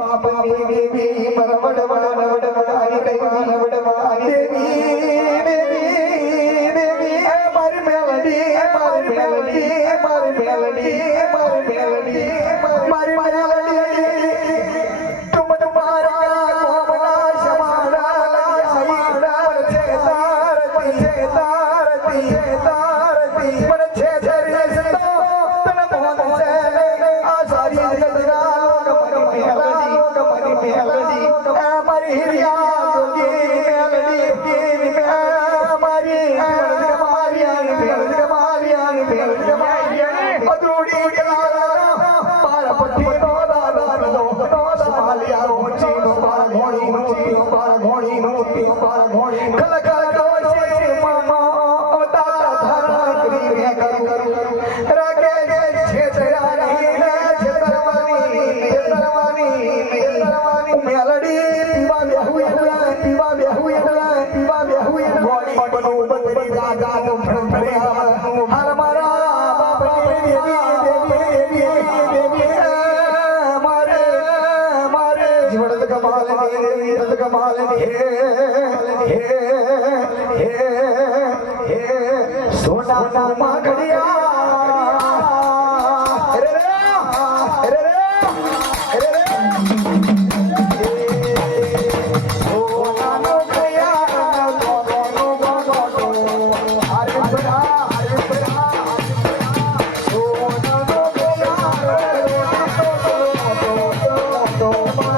બાપની દેવી મરવડ વડ વડ આઈ દેવી વડ આઈ દેવી દેવી દેવી મારી મેલડી મારી મેલડી મારી મેલડી મારી મેલડી મારી મેલડી તુમ તમારા કોમના સમાડા સમાડા છે તારતી છે તારતી મને છે ધરી સતો તને મોહન છે આ સારી જગતના કમરી મેલડી મારી હિરિયા ગોગી મેલડી મારી કમાલિયા અદુડી કલાલા પાર પટ્ટી નો દાદા નો સમાલિયા રોચી નો પાર ઘોણી નો પાર ઘોણી નો પાર ઘોણી કલ કલ કવચી મામા અવતાર ધારણ કરી કરું રાગે છે તૈયારી ને છે તરવાની મેલડી પીવા બેહુ એટલા પીવા બેહુ એટલા પીવા બેહુ એટલા ગોડી બનો બદરી દાદા નો ભણભરે હાલ મારા બાપની દેવી મારે મારે જીવન કમાલ હે સોના ના માગડિયા Oh